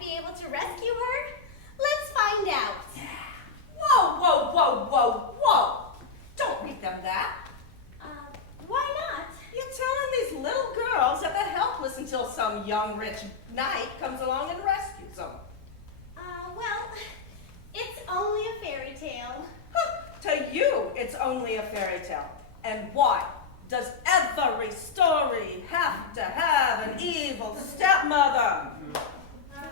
be able to rescue her? Let's find out. Whoa, whoa, whoa, whoa, whoa! Don't read them that. Why not? You're telling these little girls that they're helpless until some young rich knight comes along and rescues them. Well, it's only a fairy tale. To you, it's only a fairy tale. And why does every story have to have an evil stepmother?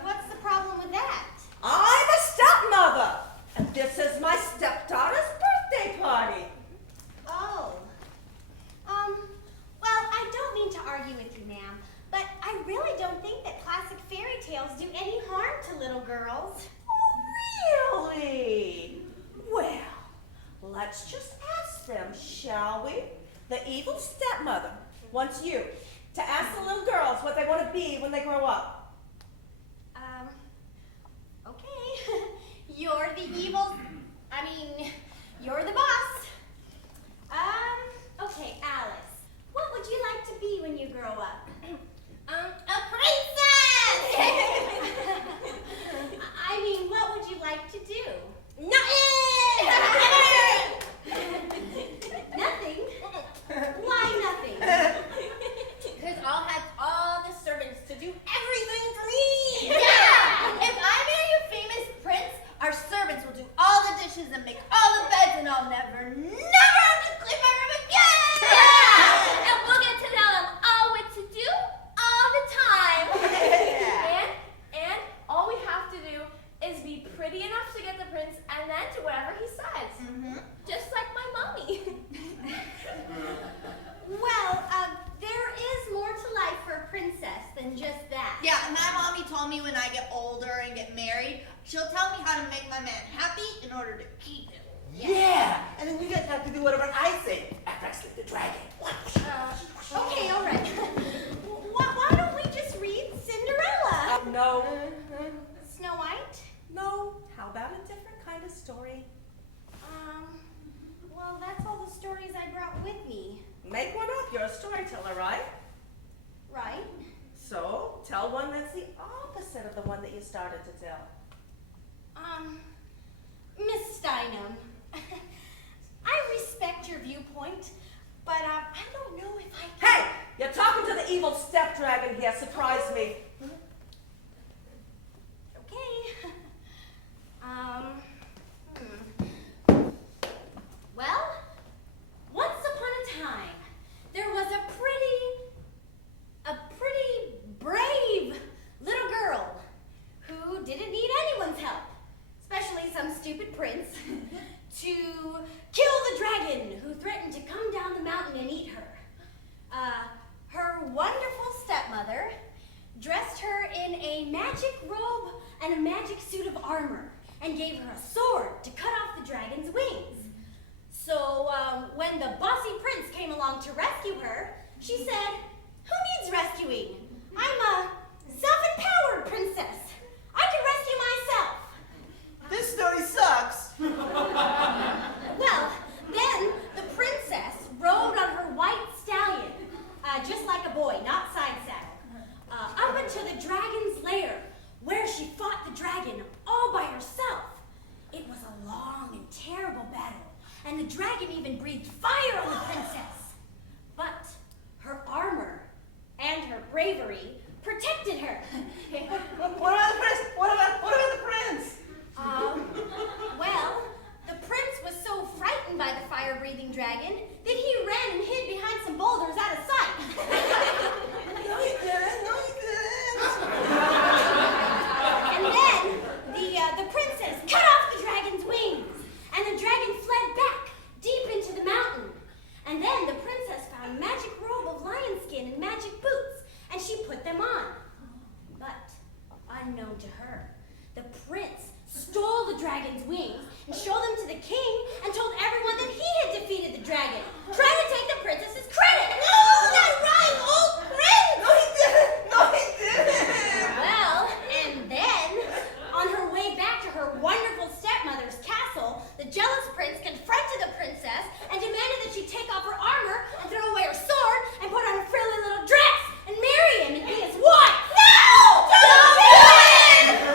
What's the problem with that? I'm a stepmother, and this is my stepdaughter's birthday party. Oh. Well, I don't mean to argue with you, ma'am, but I really don't think that classic fairy tales do any harm to little girls. Really? Well, let's just ask them, shall we? The evil stepmother wants you to ask the little girls what they want to be when they grow up. Okay. You're the boss. Okay, Alice, what would you like to be when you grow up? A princess! I mean, what would you like to do? Nothing! Nothing? Why nothing? Because I'll have all the servants to do everything for me. Yeah! If I marry a famous prince, our servants will do all the dishes and make all the beds, and I'll never have to clean my room again. Yeah! And we'll get to tell them all what to do all the time. And all we have to do is be pretty enough to get the prince, and then do whatever he says. Just like my mommy. Well, there is more to life for a princess than just that. Yeah, my mommy told me when I get older and get married, she'll tell me how to make my man happy in order to keep him. Yeah, and then you guys have to do whatever I say after I slip the dragon. Okay, all right. Why don't we just read Cinderella? No. Snow White? No. How about a different kind of story? Well, that's all the stories I brought with me. Make one up. You're a storyteller, right? Right? So, tell one that's the opposite of the one that you started to tell. Miss Steinem, I respect your viewpoint, but I don't know if I can... Hey! You're talking to the evil stepdragon here. Surprise me. Okay. Well, once upon a time, there was a pretty brave little girl who didn't need anyone's help, especially some stupid prince, to kill the dragon who threatened to come down the mountain and eat her. Her wonderful stepmother dressed her in a magic robe and a magic suit of armor and gave her a sword to cut off the dragon's wings. So when the bossy prince came along to rescue her, she said, "Who needs rescuing? I'm a self-empowered princess. I can rescue myself." This story sucks. Well, then the princess rode on her white stallion, just like a boy, not side saddle, up into the dragon's lair, where she fought the dragon all by herself. It was a long and terrible battle, and the dragon even breathed fire on the princess. But her armor and her bravery protected her. What about the prince? What about the prince? Well, the prince was so frightened by the fire-breathing dragon that he ran and hid behind some boulders out of sight. No, he didn't. And then the princess cut off the dragon's wings, and the dragon fled back deep into the mountain. And then the princess found a magic robe of lion skin and magic boots, and she put them on. But unknown to her, the prince stole the dragon's wings and showed them to the king and told everyone that he had defeated the dragon, trying to take the princess's credit. No, not right, old prince! No, he didn't. Well, and then, on her way back to her wonderful stepmother's castle, the jealous prince confronted the princess and demanded that she take off her armor and throw away her sword and put on a frilly little dress and marry him and be his wife. No! Don't do it!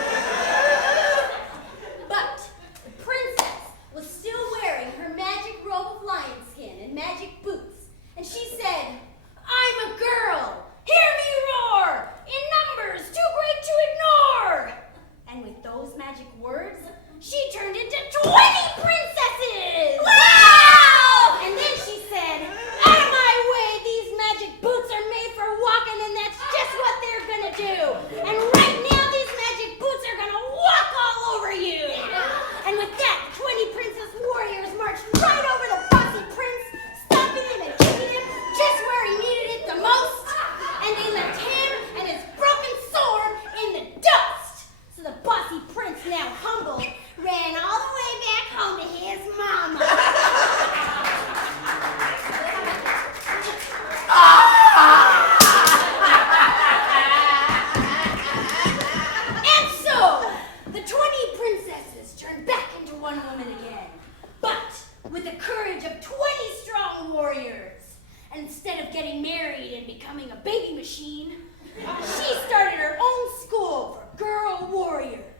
magic words, she turned into 20 princesses! Wow! And then she said, out of my way, these magic boots are made for walking, and that's just what they're gonna do. And right now, these magic boots are gonna walk all over you. And with that, 20 princess warriors marched right over the bossy prince, stomping him and kicking him just where he needed it the most. And they left him and his broken sword in the dust. So the bossy prince, now humbled, ran all the way back home to his mama. And so, the 20 princesses turned back into one woman again, but with the courage of 20 strong warriors. And instead of getting married and becoming a baby machine, she started her own school for girl warriors.